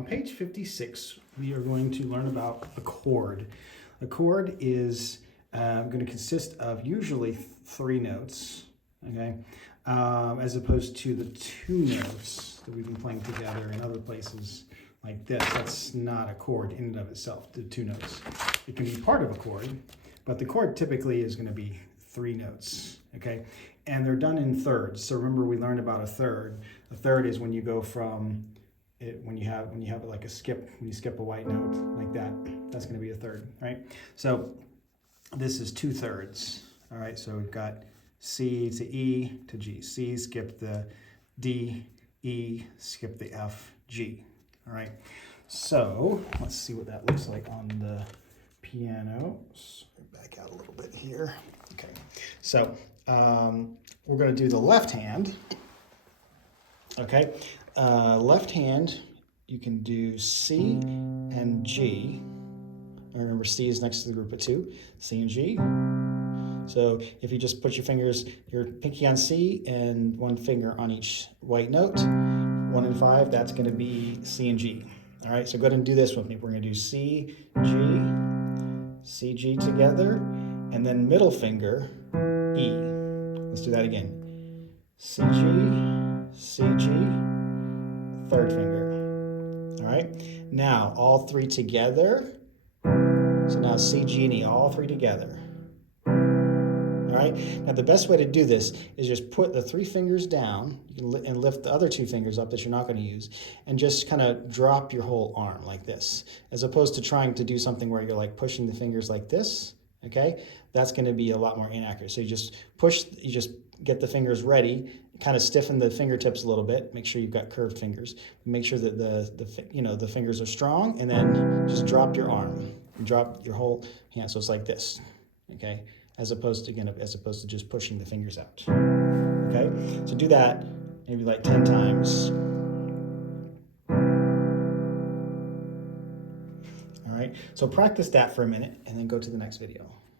on page 56, we are going to learn about a chord. A chord is going to consist of usually 3 notes, okay, as opposed to the 2 notes that we've been playing together in other places like this. That's not a chord in and of itself, the 2 notes. It can be part of a chord, but the chord typically is going to be 3 notes, okay? And they're done in thirds. So remember, we learned about a third. A third is when you go from it, when you have like a skip, when you skip a white note like that, that's going to be a third, right? So this is 2/3. All right, so we've got C to E to G. C, skip the D, E, skip the F, G. All right, so let's see what that looks like on the piano. So back out a little bit here. Okay, so we're going to do the left hand. Okay, left hand, you can do C and G. Remember, C is next to the group of 2, C and G. So if you just put your fingers, your pinky on C and 1 finger on each white note, 1 and 5, that's going to be C and G. All right, so go ahead and do this with me. We're going to do C, G, C, G together, and then middle finger, E. Let's do that again. C, G, C, G, 3rd finger. All right, now all 3 together. So now C, G, and E, all 3 together. All right, now the best way to do this is just put the 3 fingers down and lift the other 2 fingers up that you're not going to use, and just kind of drop your whole arm like this, as opposed to trying to do something where you're like pushing the fingers like this, okay? That's going to be a lot more inaccurate. So you just get the fingers ready, kind of stiffen the fingertips a little bit, make sure you've got curved fingers, make sure that the fingers are strong, and then just drop your arm and drop your whole hand. So it's like this, okay? As opposed to just pushing the fingers out. Okay, so do that maybe like 10 times. All right, so practice that for a minute and then go to the next video.